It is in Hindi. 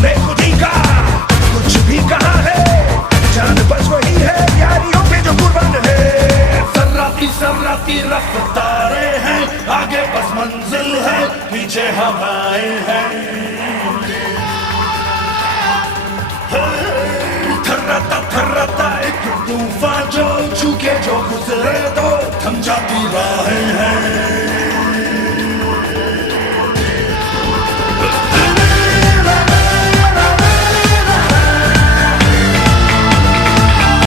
ने खुद ही का कुछ भी कहा है, जान बस वही है यारियों पे जो कुर्बान है। सर्राती रफ्तारें हैं, आगे बस मंजिल है, पीछे हवाएं हैं। थर्राता एक तूफान जो